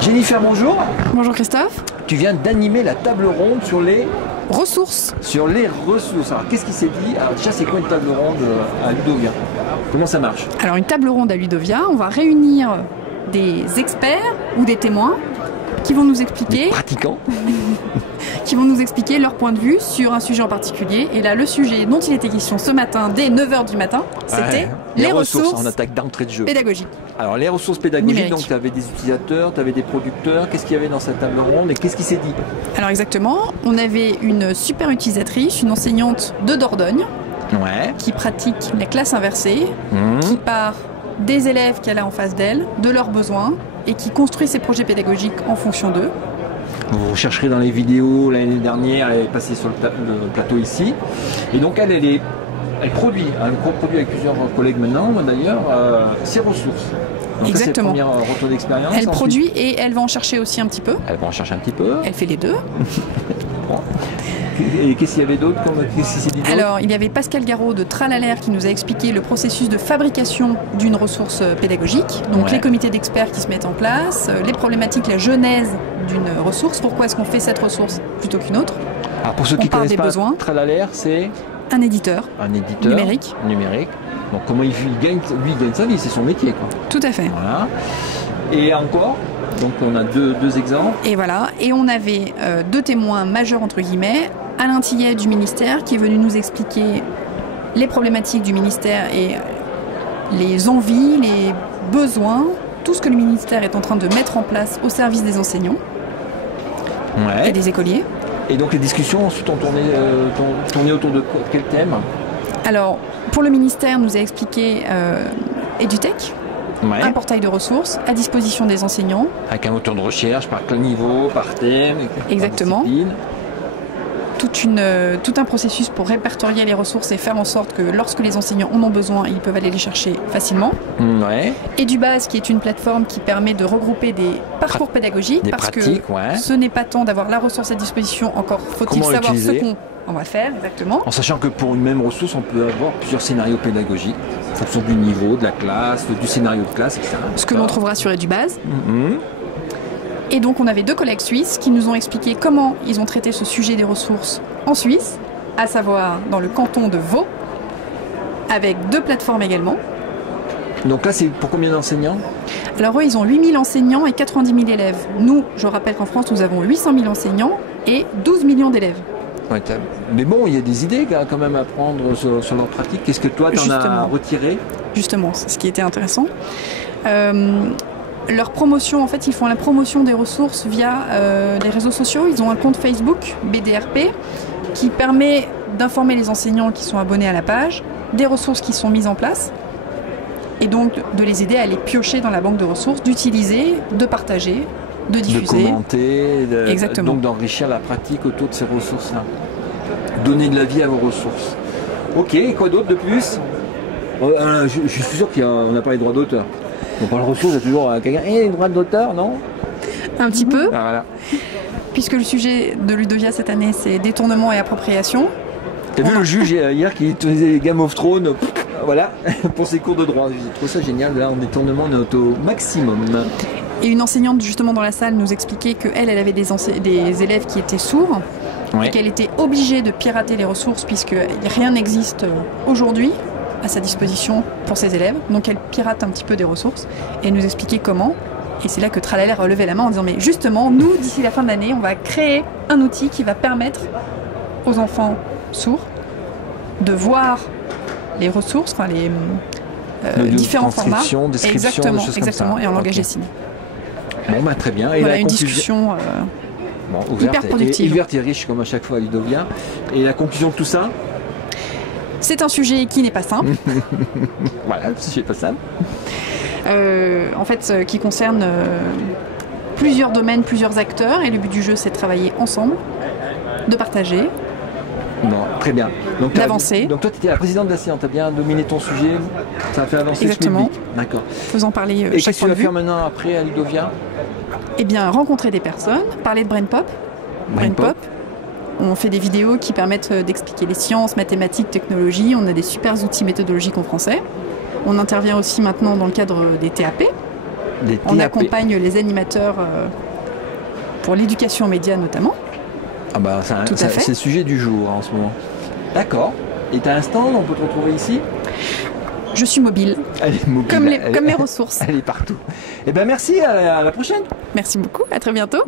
Jennifer, bonjour. Bonjour Christophe. Tu viens d'animer la table ronde sur les ressources. Sur les ressources. Alors qu'est-ce qui s'est dit? Alors déjà, c'est quoi une table ronde à Ludovia? Comment ça marche? Alors une table ronde à Ludovia, on va réunir des experts ou des témoins qui vont nous expliquer... Des pratiquants qui vont nous expliquer leur point de vue sur un sujet en particulier. Et là, le sujet dont il était question ce matin, dès 9 h du matin, c'était les ressources en attaque d'entrée de jeu. Pédagogiques. Alors, les ressources pédagogiques, numériques. Donc tu avais des utilisateurs, tu avais des producteurs. Qu'est-ce qu'il y avait dans cette table ronde et qu'est-ce qui s'est dit? Alors exactement, on avait une super utilisatrice, une enseignante de Dordogne, qui pratique la classe inversée, qui part des élèves qu'elle a en face d'elle, de leurs besoins, et qui construit ses projets pédagogiques en fonction d'eux. Vous rechercherez dans les vidéos, l'année dernière, elle est passée sur le plateau ici. Et donc elle produit, elle coproduit avec plusieurs collègues maintenant, d'ailleurs, ses ressources. Donc exactement. Ça, c'est le premier retour d'expérience. Elle produit et elle va en chercher aussi un petit peu. Elle va en chercher un petit peu. Elle fait les deux. Bon. Et qu'est-ce qu'il y avait d'autre? Alors, il y avait Pascal Garot de Tralalaire qui nous a expliqué le processus de fabrication d'une ressource pédagogique. Donc les comités d'experts qui se mettent en place, les problématiques, la genèse d'une ressource. Pourquoi est-ce qu'on fait cette ressource plutôt qu'une autre? Alors pour ceux qui connaissent pas, Tralalaire, c'est un éditeur numérique. Donc comment il gagne sa vie, c'est son métier, quoi. Tout à fait. Voilà. Et encore, donc on a deux exemples. Et voilà, et on avait deux témoins majeurs entre guillemets. Alain Tillet du ministère qui est venu nous expliquer les problématiques du ministère et les envies, les besoins, tout ce que le ministère est en train de mettre en place au service des enseignants et des écoliers. Et donc les discussions ensuite ont tourné autour de quel thème? Alors, pour le ministère, nous a expliqué EduTech, un portail de ressources à disposition des enseignants. Avec un moteur de recherche par niveau, par thème. Exactement. Par discipline. Tout un processus pour répertorier les ressources et faire en sorte que lorsque les enseignants en ont besoin, ils peuvent aller les chercher facilement. EduBase, qui est une plateforme qui permet de regrouper des parcours pédagogiques, parce que ce n'est pas tant d'avoir la ressource à disposition, encore faut-il savoir ce qu'on va faire exactement. En sachant que pour une même ressource, on peut avoir plusieurs scénarios pédagogiques, en fonction du niveau, de la classe, du scénario de classe, etc. Ce que l'on trouvera sur EduBase. Et donc on avait deux collègues suisses qui nous ont expliqué comment ils ont traité ce sujet des ressources en Suisse, à savoir dans le canton de Vaud, avec deux plateformes également. Donc là c'est pour combien d'enseignants? Alors eux ils ont 8000 enseignants et 90 000 élèves. Nous, je rappelle qu'en France nous avons 800 000 enseignants et 12 millions d'élèves. Mais bon, il y a des idées quand même à prendre sur leur pratique. Qu'est-ce que toi t'en as retiré? Justement, c'est ce qui était intéressant. Leur promotion, en fait, ils font la promotion des ressources via les réseaux sociaux. Ils ont un compte Facebook, BDRP, qui permet d'informer les enseignants qui sont abonnés à la page des ressources qui sont mises en place et donc de les aider à les piocher dans la banque de ressources, d'utiliser, de partager, de diffuser. De commenter, donc d'enrichir la pratique autour de ces ressources-là. Donner de la vie à vos ressources. Ok, et quoi d'autre de plus? Je suis sûr qu'on a parlé de droit d'auteur. On parle ressources, il y a toujours quelqu'un, les droits d'auteur, non? Un petit peu. Voilà. Puisque le sujet de Ludovia cette année, c'est détournement et appropriation. T'as vu le juge hier qui utilisait Game of Thrones, voilà, pour ses cours de droit. J'ai trouvé ça génial, là, en détournement, on est au maximum. Et une enseignante, justement, dans la salle, nous expliquait qu'elle avait des élèves qui étaient sourds, et qu'elle était obligée de pirater les ressources, puisque rien n'existe aujourd'hui à sa disposition pour ses élèves, donc elle pirate un petit peu des ressources et nous expliquer comment. Et c'est là que Tralalaire a levé la main en disant mais justement nous d'ici la fin de l'année on va créer un outil qui va permettre aux enfants sourds de voir les ressources, enfin les différents formats, exactement, et en langage des signes. Bon bah très bien. Et voilà une discussion hyper productive, ouverte et riche comme à chaque fois à Ludovia. Et la conclusion de tout ça? C'est un sujet qui n'est pas simple. Voilà, le sujet n'est pas simple. En fait, qui concerne plusieurs domaines, plusieurs acteurs. Et le but du jeu, c'est de travailler ensemble, de partager. Bon, très bien. D'avancer. Donc toi, tu étais la présidente de la séance, tu as bien dominé ton sujet, ça a fait avancer le public. D'accord. Faisons parler chaque point de vue. Et qu'est-ce que tu vas faire maintenant après à Ludovia? Eh bien, rencontrer des personnes, parler de BrainPop. BrainPop. On fait des vidéos qui permettent d'expliquer les sciences, mathématiques, technologies. On a des super outils méthodologiques en français. On intervient aussi maintenant dans le cadre des TAP. On accompagne les animateurs pour l'éducation aux médias notamment. Ah bah c'est le sujet du jour en ce moment. D'accord. Et tu as un stand, on peut te retrouver ici? Je suis mobile. Elle est mobile. Comme les ressources. Elle est partout. Eh bien merci, à la prochaine. Merci beaucoup, à très bientôt.